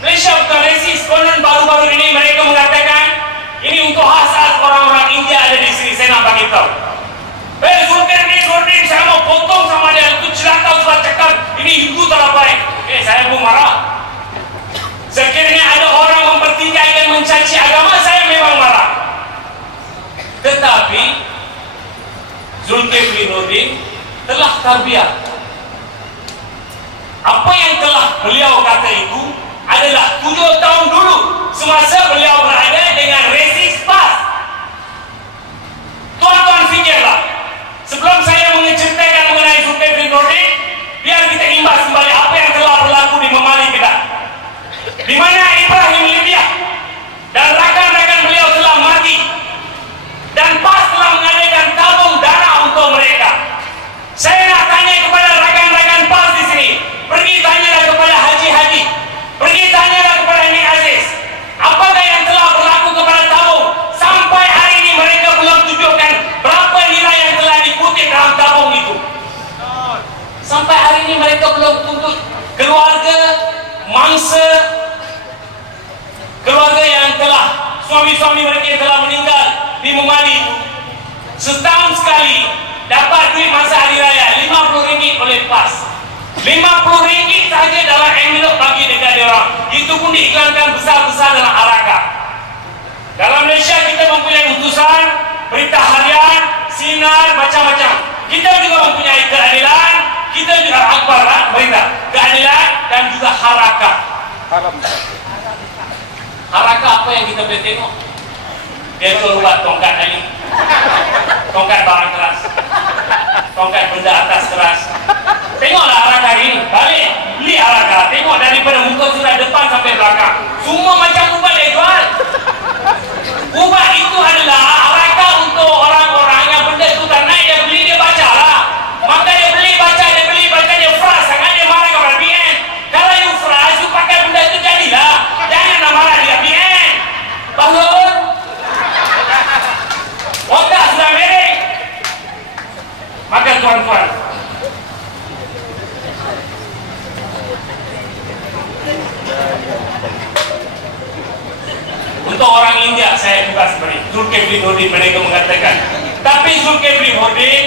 Malaysia bukan resis. Konon baru-baru ini mereka mengatakan ini untuk hasrat orang-orang India ada di sini. Saya nak bagi tahu. Zulkifli, saya mau potong sama dia. Itu celaka sudah cakap ini Hindu tak baik. Saya pun marah. Sekiranya ada orang mempertikaikan mencaci agama, saya memang marah. Tetapi Zulkifli Nordin telah tarbiyah. Apa yang telah beliau kata itu adalah 7 tahun dulu semasa beliau berada dengan resis PAS. Tuan-tuan fikirlah, sebelum saya menceritakan mengenai Zulkifli Nordin, biar kita imbas kembali apa yang telah berlaku di Memali Kedah, di mana Ibrahim Libya dan rakan-rakan beliau telah mati, dan PAS telah mengadakan tabung darah untuk mereka. Saya nak tanya kepada rakan-rakan PAS di sini, pergi tanyalah kepada haji-haji, pergi tanyalah kepada Nik Aziz, apakah yang telah berlaku kepada tabung. Sampai hari ini mereka belum tunjukkan berapa nilai yang telah dikutip dalam tabung itu. Sampai hari ini mereka belum tuntut keluarga, mangsa, keluarga yang telah, suami-suami mereka yang telah meninggal di Memali itu. Setahun sekali dapat duit masa hari raya RM50 oleh PAS. RM50 saja dalam envelope bagi dekat dia orang. Itu pun diiklankan besar-besar dalam Araka. Dalam Malaysia kita mempunyai utusan, berita harian, sinar, macam-macam. Kita juga mempunyai keadilan, kita juga akhbar, berita keadilan, dan juga Haraka. Haraka apa yang kita boleh tengok? Dia jual buat tongkat tadi, tongkat barang keras, tongkat benda atas keras. Tengoklah Haraka ini, balik beli Haraka, tengok daripada muka surat depan sampai belakang, semua macam ubat dia jual. Ubat itu adalah Haraka untuk orang-orang yang benda itu tak naik, dia beli, dia baca lah. Maka dia beli, baca, dia frust sangat, dia marah kepada BN. Kalau you frust, you pakai benda itu jadilah, jangan nak marah dia BN. Bangun, otak sudah miring. Maka tuan-tuan, untuk orang India saya buka seperti Zulkifli Nordin, mereka mengatakan. Tapi Zulkifli Nordin,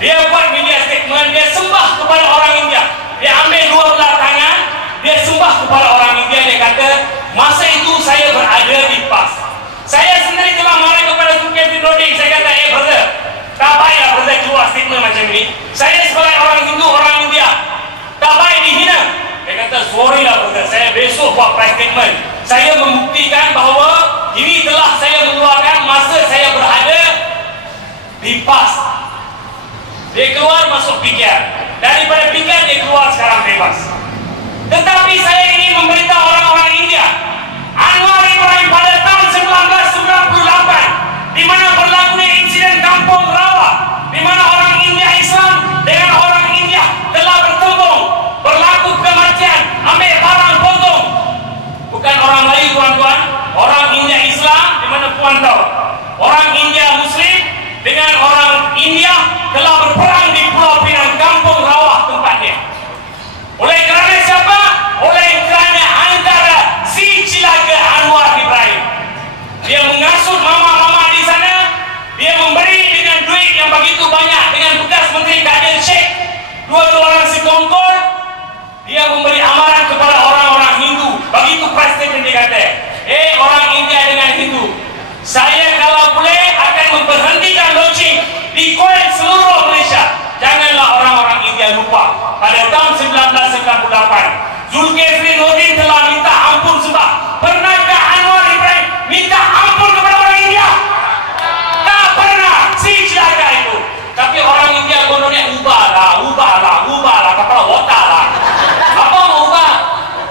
dia buat media statement, dia sembah kepada orang India. Dia ambil dua belah tangan, dia sembah kepada orang India. Dia kata, masa itu saya berada di PAS. Saya sendiri telah marah kepada Zulkifli Nordin. Saya kata, brother, tak baiklah brother keluar statement macam ini. Saya sebagai orang Hindu, orang India, tak baik dihina. Dia kata, kata sorry lah brother, saya besok buat press statement. Saya membuktikan bahawa ini telah saya mengeluarkan masa saya berada di PAS. Dia keluar masuk PKR, daripada PKR dia keluar sekarang bebas. Tetapi saya ingin memberitahu orang-orang India, Anwar Ibrahim pada tahun 1998 di mana berlakunya insiden Kampung Rawa, di mana orang India Islam dengan orang India telah bertembung, berlaku kematian, ambil barang potong. Bukan orang Melayu tuan-tuan, orang India Islam, di mana puan tahu, orang India Muslim dengan orang India telah berperang di Pulau Pinang, Kampung Rawa tempatnya. Oleh kerana siapa? Oleh kerana antara si cilaga Anwar Ibrahim. Dia mengasut mama-mama di sana, dia memberi dengan duit yang begitu banyak dengan bekas Menteri Kadir Sheikh, dua-dua orang sekongkol. Dia memberi amaran kepada orang-orang Hindu. Begitu presiden dia kata, orang India dengan Hindu, saya kalau boleh akan memberhentikan launching di koin seluruh Malaysia. Janganlah orang-orang India lupa, pada tahun 1998 Zulkifli Nordin telah minta ampun sebab. Pernahkah Anwar Ibrahim minta ampun kepada orang India? Tak pernah, si cilaga itu. Tapi orang India kononnya ubahlah, kepala otak lah. Apa mau ubah?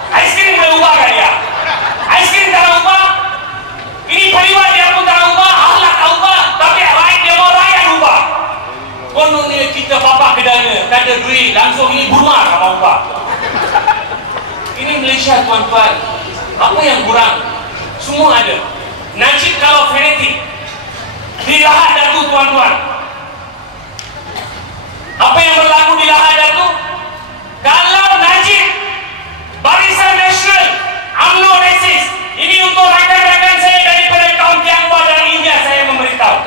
Aiskrim boleh ubah kan dia? Aiskrim tak ubah. Ini periwat dia pun tak ubah, akhlak tak ubah, tapi rakyat dia mau rakyat ubah. Kononnya kita bapak kedana, tak ada duit, langsung ini burma tak mau ubah. Ini Malaysia tuan-tuan. Apa yang kurang? Semua ada. Najib kalau fanatik di Lahad Datu tuan-tuan, apa yang berlaku di Lahad Datu? Kalau Najib Barisan Nasional UMNO resis, ini untuk rakan-rakan saya daripada kaum Tionghoa dan India, saya memberitahu,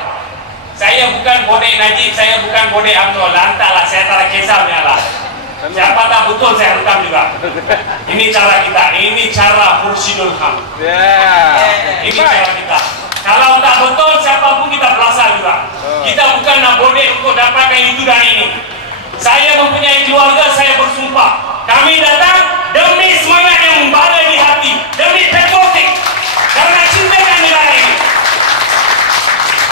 saya bukan bodek Najib, saya bukan bodek UMNO. Lantaklah saya tak kisahnya lah. Siapa tak betul saya rekam juga. Ini cara kita, ini cara Mursyidul Ham. Ini cara kita. Kalau tak betul siapapun kita belasah juga. Kita bukan nak bodek untuk dapatkan itu dan ini. Saya mempunyai keluarga, saya bersumpah, kami datang demi semangat yang membara di hati, demi patriotik, karena cintakan negara ini.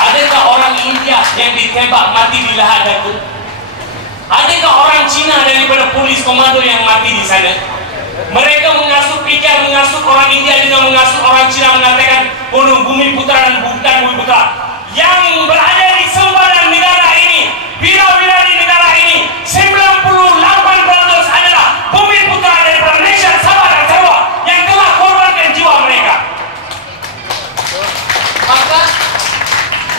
Adakah orang India yang ditembak mati di Lahad Datu? Adakah orang Cina daripada polis komando yang mati di sana? Mereka mengasut PKR, mengasut orang India dengan mengasut orang Cina, mengatakan bunuh bumi putra dan bukan bumi putra. Yang berada di sempadan negara ini, bila-bila di negara ini, 98% adalah bumi putra daripada Malaysia, Sabah dan Sarawak yang telah korbankan jiwa mereka. Maka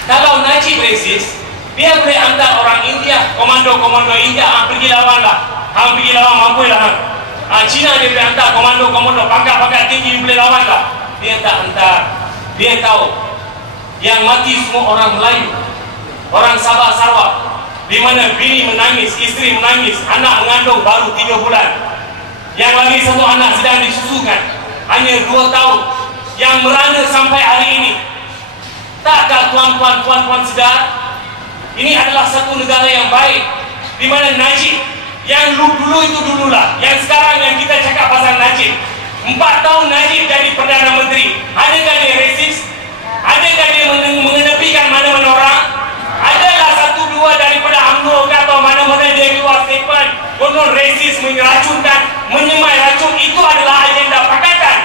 kalau Najib resis, dia boleh hantar orang India, komando-komando India, pergi lawan lah, pergi lawan, mampu lah. Cina dia boleh hantar komando-komando, pangkat-pangkat tinggi boleh lawan lah. Dia tak hantar. Dia tahu yang mati semua orang Melayu, orang Sabah Sarawak, di mana bini menangis, isteri menangis, anak mengandung baru 3 bulan, yang lagi satu anak sedang disusukan, hanya 2 tahun, yang merana sampai hari ini. Takkah tuan-tuan sedar? Ini adalah satu negara yang baik, di mana Najib yang dulu itu dululah, yang sekarang yang kita cakap pasal Najib, 4 tahun Najib jadi Perdana Menteri. Adakah dia resis? Adakah dia mengenepikan mana-mana orang? Adalah 1-2 daripada UMNO atau mana-mana dia keluar statement konon resis, meracunkan, menyemai racun. Itu adalah agenda pakatan.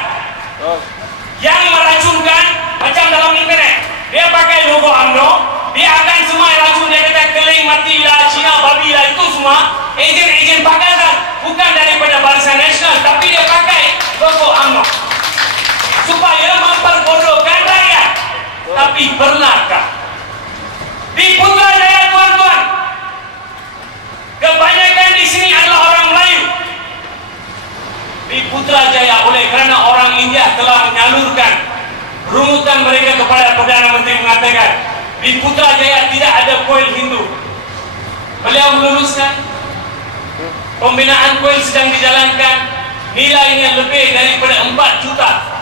Yang meracunkan macam dalam internet, dia pakai logo UMNO, dia akan semai racun, dia kata keling mati lah, Cina babi lah, itu semua ejen-ejen pakatan, bukan daripada Barisan Nasional, tapi dia pakai logo UMNO supaya memperbodohkan rakyat. Tapi pernahkah di Putrajaya tuan-tuan, kebanyakan di sini adalah orang Melayu. Di Putrajaya, oleh kerana orang India telah menyalurkan rungutan mereka kepada Perdana Menteri, mengatakan di Putrajaya tidak ada kuil Hindu. Beliau meluluskan, pembinaan kuil sedang dijalankan, nilainya lebih daripada 4 juta.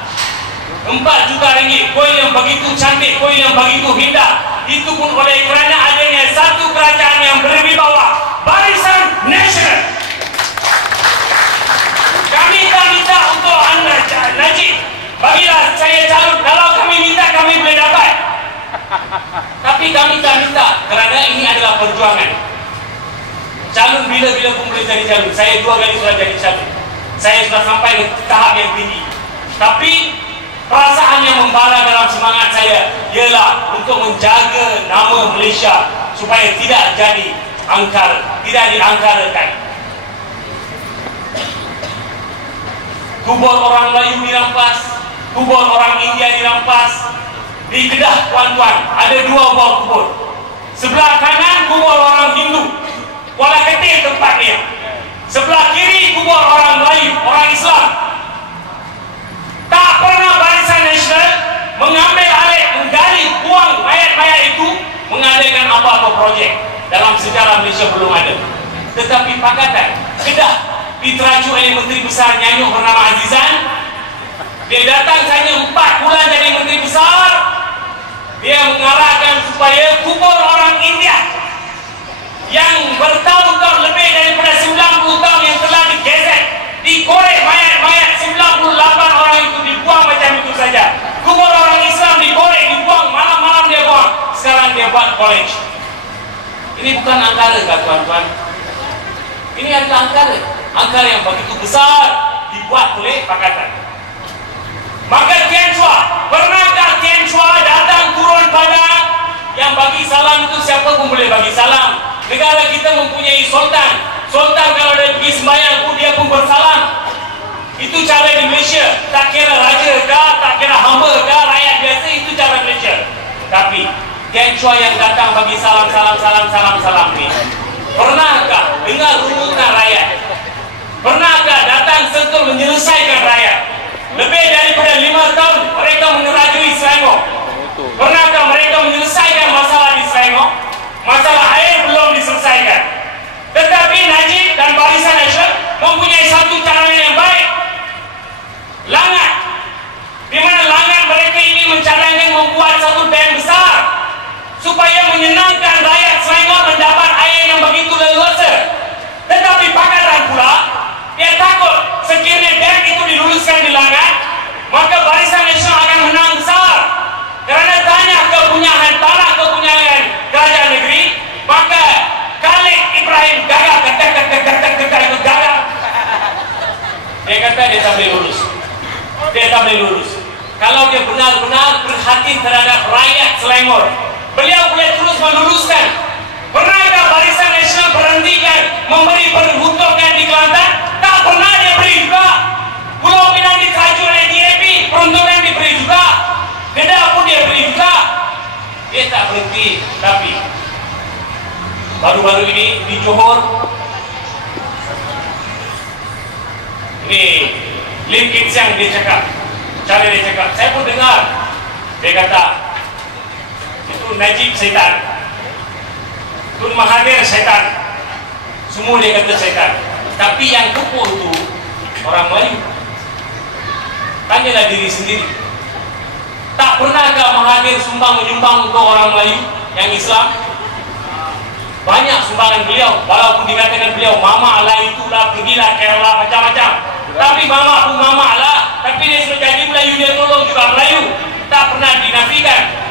4 juta ringgit, kuil yang begitu cantik, kuil yang begitu indah. Itu pun oleh kerana adanya satu kerajaan yang berwibawa, Barisan Nasional. Kami tak minta untuk anda Najib, bagilah saya calon. Kalau kami minta, kami boleh dapat. Tapi kami tak minta kerana ini adalah perjuangan. Calon bila-bila pun boleh jadi calon. Saya 2 kali sudah jadi calon. Saya sudah sampai ke tahap yang tinggi. Tapi perasaan yang membara dalam semangat saya ialah untuk menjaga nama Malaysia supaya tidak jadi tidak diangkarakan. Kubur orang Melayu dirampas, kubur orang India dirampas. Di Kedah, tuan-tuan, ada 2 buah kubur. Sebelah kanan kubur orang Hindu, Kuala Ketil tempatnya. Sebelah kiri kubur orang Melayu, orang Islam. Tak pernah Barisan Nasional mengambil alih, menggali, buang mayat-mayat itu, mengadakan apa-apa projek. Dalam sejarah Malaysia belum ada. Tetapi Pakatan Kedah diteraju oleh Menteri Besar Nyanyuk bernama Azizan. Dia datang hanya 4 bulan jadi Menteri Besar. Dia mengarahkan supaya kubur orang India yang bertahun-tahun lebih daripada 90 tahun yang telah digezet, dikorek mayat-mayat 98 orang itu dibuang macam itu saja. Kubur orang Islam dikorek, dibuang, malam-malam dia buang. Sekarang dia buat college. Ini bukan angkara kah tuan-tuan? Ini adalah angkara yang begitu besar dibuat oleh Pakatan. Maka Tian Chua, pernahkah Tian Chua datang turun padang? Yang bagi salam itu siapa pun boleh bagi salam. Negara kita mempunyai sultan. Sultan kalau dia pergi sembahyang pun dia pun bersalam. Itu cara di Malaysia. Tak kira raja kah, tak kira hamba kah, rakyat biasa, itu cara Malaysia. Tapi Tian Chua yang datang bagi salam ni, pernahkah dengar runtutan rakyat? Pernahkah datang sentuh menyelesaikan rakyat? Lebih daripada 5 tahun mereka mengerajui Selangor. Pernahkah mereka menyelesaikan masalah di Selangor? Masalah air belum diselesaikan. Tetapi Najib dan Barisan Nasional mempunyai satu cara yang baik. Langat. Di mana Langat mereka ini mencadangkan membuat satu dam besar supaya menyenangkan rakyat Selangor mendapat air yang begitu leluasa. Tetapi Pakatan pula, dia takut sekiranya dam itu diluluskan di Langat, maka Barisan Nasional akan menang besar. Kerana tanya kepunyaan tanah, kepunyaan kerajaan negeri, maka Khalid Ibrahim gagal. Dia kata dia tak boleh lulus. Dia tak boleh lulus. Kalau dia benar-benar perhatian terhadap rakyat Selangor, beliau boleh terus meluluskan. Pernahkah Barisan Nasional berhentikan memberi peruntukan di Kelantan? Tak pernah dia beri juga. Pulau Pinang diteraju oleh DAP, peruntukan diberi juga. Kedah pun dia beri juga. Dia tak berhenti. Tapi baru-baru ini di Johor, ini Lim Kim Siang dia cakap, cara dia cakap, saya pun dengar. Dia kata itu Najib syaitan, Tun Mahathir syaitan, semua dia kata syaitan. Tapi yang kukuh itu orang Melayu. Tanyalah diri sendiri, tak pernahkah Mahathir menyumbang untuk orang Melayu yang Islam? Banyak sumbangan beliau, walaupun dikatakan beliau mama lah, itulah, pergilah Kerala, macam-macam. Tapi mama pun mama lah. Tapi dia sudah jadi Melayu, dia tolong juga Melayu. Tak pernah dinafikan.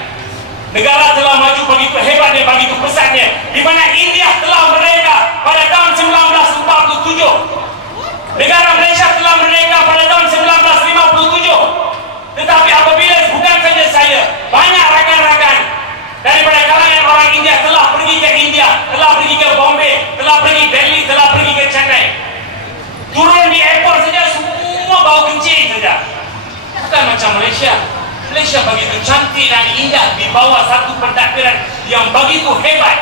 Negara telah maju begitu hebatnya, begitu pesatnya, di mana India telah merdeka pada tahun 1947. Negara Malaysia telah merdeka pada tahun 1957. Tetapi apabila bukan saja saya, banyak rakan-rakan daripada kalangan orang India telah pergi ke India, telah pergi ke Bombay, telah pergi Delhi, telah pergi ke Chennai. Turun di airport saja semua bau kencing saja. Bukan macam Malaysia. Malaysia begitu cantik dan indah di bawah satu pentadbiran yang begitu hebat.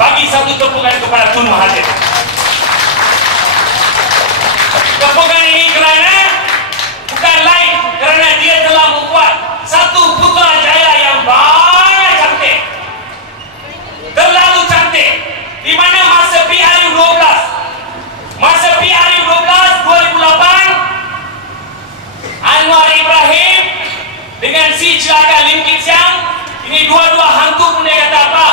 Bagi satu tepukan kepada Tun Mahathir. Tepukan ini kerana bukan lain, kerana dia telah membuat satu Putrajaya yang banyak cantik, terlalu cantik, di mana masa PRU 12 2008 Anwar Ibrahim dengan si celaka Lim Kit Siang, ini dua-dua hantu pun dia kata apa?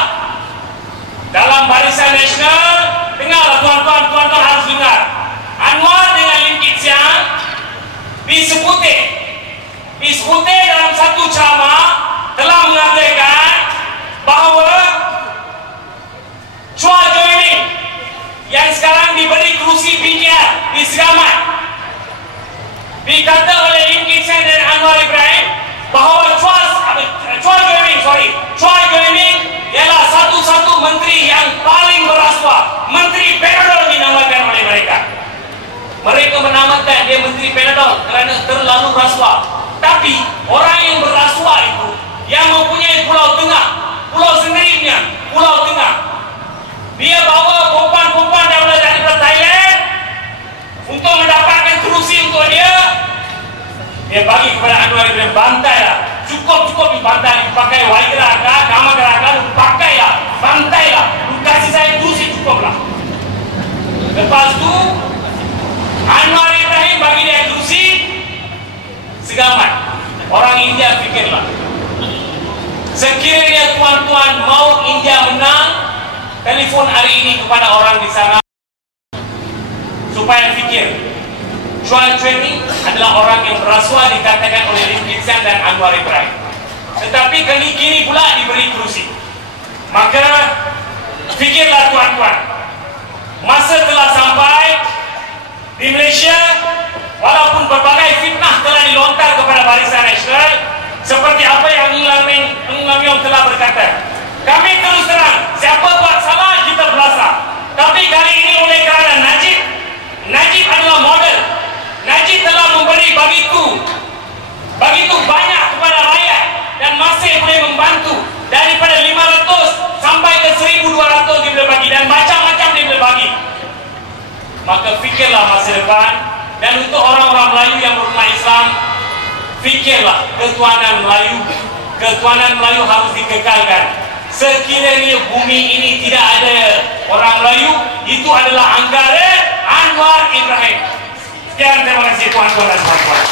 Dalam Barisan Nasional, dengarlah tuan-tuan harus dengar. Anwar dengan Lim Kit yang disebutkan dalam satu ceramah telah mengatakan bahawa Chua Joining yang sekarang diberi kerusi PKR di Segamat dikata oleh Lim Kim Sang dan Anwar Ibrahim bahawa Chua Joining ialah satu-satu menteri yang paling berrasuah, menteri Panadol dinamakan oleh mereka. Mereka menamakan dia menteri Panadol kerana terlalu rasuah. Tapi orang yang berrasuah itu yang mempunyai pulau tengah, pulau sendirinya, pulau tengah, dia bawa perempuan-perempuan daripada Thailand untuk mendapatkan kerusi untuk dia bagi kepada Anwar Ibrahim. Bantai lah, cukup dibantai, pakai Waigra kah, Kamagara kah, pakai lah, bantai lah, kasih saya kerusi, cukup lah. Lepas tu Anwar Ibrahim bagi dia kerusi Segamat. Orang India fikirlah, sekiranya tuan-tuan mau India menang, telefon hari ini kepada orang di sana supaya fikir Chua Joining adalah orang yang berrasuah dikatakan oleh Lim Kim Sang dan Anwar Ibrahim. Tetapi kini pula diberi kerusi. Maka fikirlah tuan-tuan, masa telah sampai di Malaysia. Walaupun berbagai fitnah telah dilontar kepada Barisan Nasional, seperti apa yang Ng Lam Yong telah berkata, kami terus terang, siapa buat salah kita belasah. Tapi kali ini oleh kerana Najib adalah model. Najib telah memberi begitu banyak kepada rakyat dan masih boleh membantu. Daripada 500 sampai ke 1,200 dia boleh bagi, dan macam-macam dia boleh bagi. Maka fikirlah masa depan. Dan untuk orang-orang Melayu yang berumah Islam, fikirlah ketuanan Melayu harus dikekalkan. Sekiranya bumi ini tidak ada orang Melayu, itu adalah angkara Anwar Ibrahim. Sekian, terima kasih tuan-tuan dan puan-puan.